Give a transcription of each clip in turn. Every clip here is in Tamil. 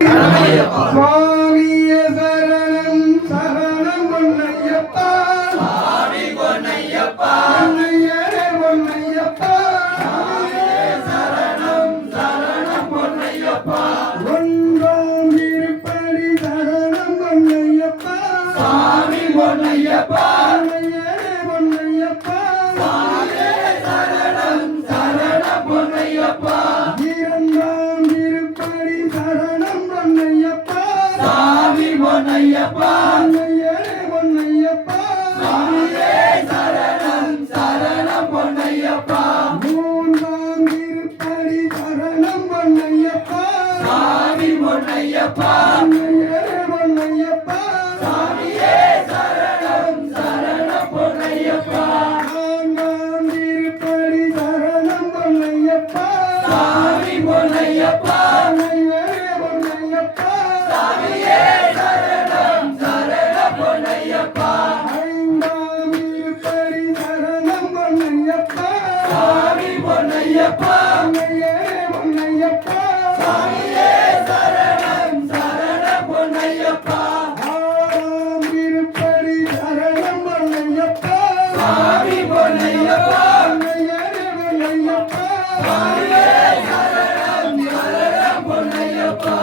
சுவாமியே சரணம் சரணம் பொன்னையப்பா சுவாமி பொன்னையப்பா பொன்னையரே பொன்னையப்பா சுவாமியே சரணம் சரணம் பொன்னையப்பா ஒன்றாம் திருப்படி சரணம் பொன்னையப்பா சுவாமி பொன்னையப்பா பொன்னையரே பொன்னையப்பா சுவாமியே சரணம் சரணம் பொன்னையப்பா இரண்டாம் திருப்படி சரணம் பொன்னையப்பா சுவாமி பொன்னையப்பா பொன்னையரே பொன்னையப்பா சுவாமியே சரணம் சரணம் பொன்னையப்பா மூன்றாம் திருப்படி சரணம் பொன்னையப்பா சுவாமி பொன்னையப்பா பொன்னையரே பொன்னையப்பா சுவாமியே சரணம் சரணம் பொன்னையப்பா நான்காம் திருப்படி சரணம் பொன்னையப்பா சுவாமி பொன்னையப்பா பொன்னையரே பொன்னையப்பா சுவாமியே சரணம் சரணம் பொன்னையப்பா ஐந்தாம் திருப்படி சரணம் பொன்னையப்பா சுவாமி பொன்னையப்பா பொன்னையரே பொன்னையப்பா சுவாமியே சரணம் சரணம் பொன்னையப்பா ஆறாம் திருப்படி சரணம் பொன்னையப்பா சுவாமி பொன்னையப்பா பொன்னையரே பொன்னையப்பா சுவாமியே சரணம் சரணம் பொன்னையப்பா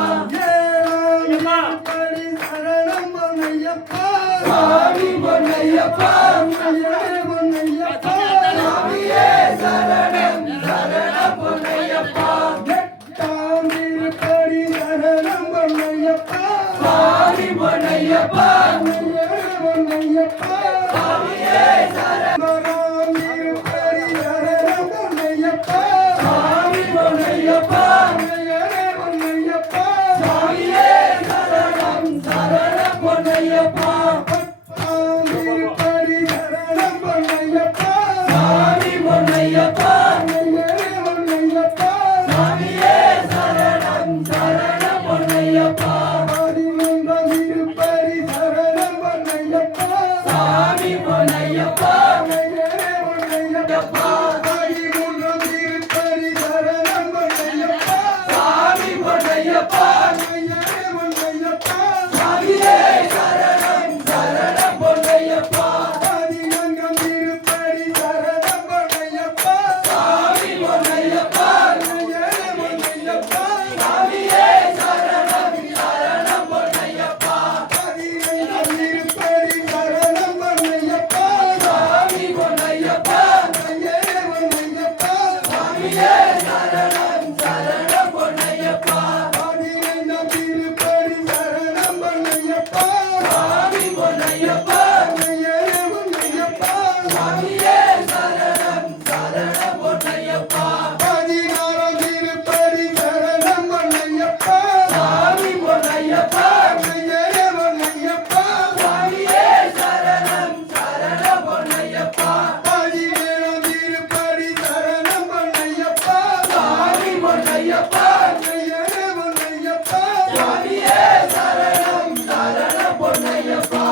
ஏழாம் திருப்படி சரணம் பொன்னையப்பா சுவாமி பொன்னையப்பா பொன்னையரே பொன்னையப்பா சுவாமியே சரணம் சரணம் பொன்னையப்பா எட்டாம் திருப்படி சரணம் பொன்னையப்பா சுவாமி பொன்னையப்பா பொன்னையரே பொன்னையப்பா சுவாமியே சரணம் ஒன்பதாம் திருப்படி சரணம் பொன்னையப்பா சுவாமி பொன்னையப்பா பொன்னையரே பொன்னையப்பா சுவாமியே சரணம் சரணம் பொன்னையப்பா பத்தாம் திருப்படி சரணம் பொன்னையப்பா சுவாமி பொன்னையப்பா பொன்னையரே பொன்னையப்பா சுவாமியே சரணம் சரணம் பொன்னையப்பா பதினொன்றாம் திருப்படி சரணம் பொன்னையப்பா சுவாமி பொன்னையப்பா பொன்னையரே பொன்னையப்பா பதிமூன்றாம் திருப்படி சரணம் பொன்னையப்பா சுவாமி பொன்னையப்பா பொன்னையரே பொன்னையப்பா சுவாமியே சரணம் சரணம் பொன்னையப்பா பதினான்காம் திருப்படி சரணம் பொன்னையப்பா சுவாமி பொன்னையப்பா பொன்னையரே பொன்னையப்பா சுவாமியே சரணம் சரணம் பொன்னையப்பா பதினைந்தாம் திருப்படி சரணம் பொன்னையப்பா சுவாமி பொன்னையப்பா பொன்னையரே பொன்னையப்பா சுவாமியே சரணம் சரணம் பொன்னையப்பா பதினைந்தாம் திருப்படி சரணம் பொன்னையப்பா சுவாமி பொன்னையப்பா பொன்னையரே பொன்னையப்பா சுவாமியே சரணம் சரணம் பொன்னையப்பா பதினாறாம் திருப்படி சரணம் பொன்னையப்பா சுவாமி பொன்னையப்பா பொன்னையரே பொன்னையப்பா சுவாமியே சரணம் சரணம் பொன்னையப்பா பதினேழாம் திருப்படி சரணம் பொன்னையப்பா சுவாமி பொன்னையப்பா பொன்னையரே பொன்னையப்பா சுவாமியே சரணம் சரணம் பொன்னையப்பா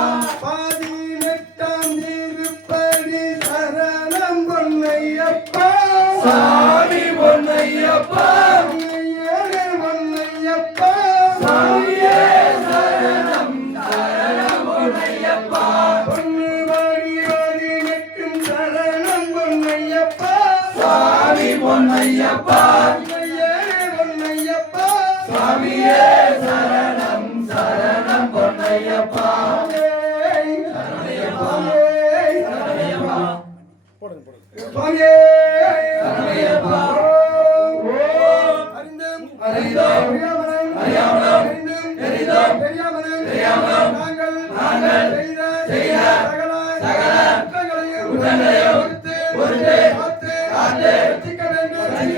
பதினெட்டாம் திருப்படி சரணம் பொன்னையப்பா சுவாமி பொன்னையப்பா பொன்னையரே பொன்னையப்பா சுவாமியே சரணம் சரணம் பொன்னையப்பா பொன்னு வாரி பதினெட்டும் சரணம் பொன்னையப்பா சுவாமி பொன்னையப்பா பொன்னையரே பொன்னையப்பா சுவாமியே சரணம் சரணம் பொன்னையப்பா சரணமையப்பா சரணமையப்பா சுவாமியே சரணமையப்பா அறிந்தும் அறிந்தோம் அறியாமலும் தெரிந்தும் தெரியாமலும் நாங்கள் செய்த சகல குற்றங்களையும் பொறுத்து காத்து ரட்சிக்க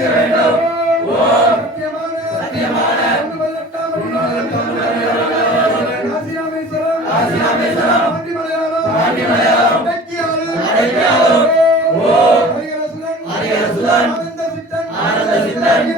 வேண்டும் ஓம் சத்தியமான ஆசிராமேஸ்வரம் பாண்டிமலையாரம் அடைக்கியாலும் ஓம் ஹரிஹரசுதன் ஆனந்த சித்தன்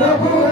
பூத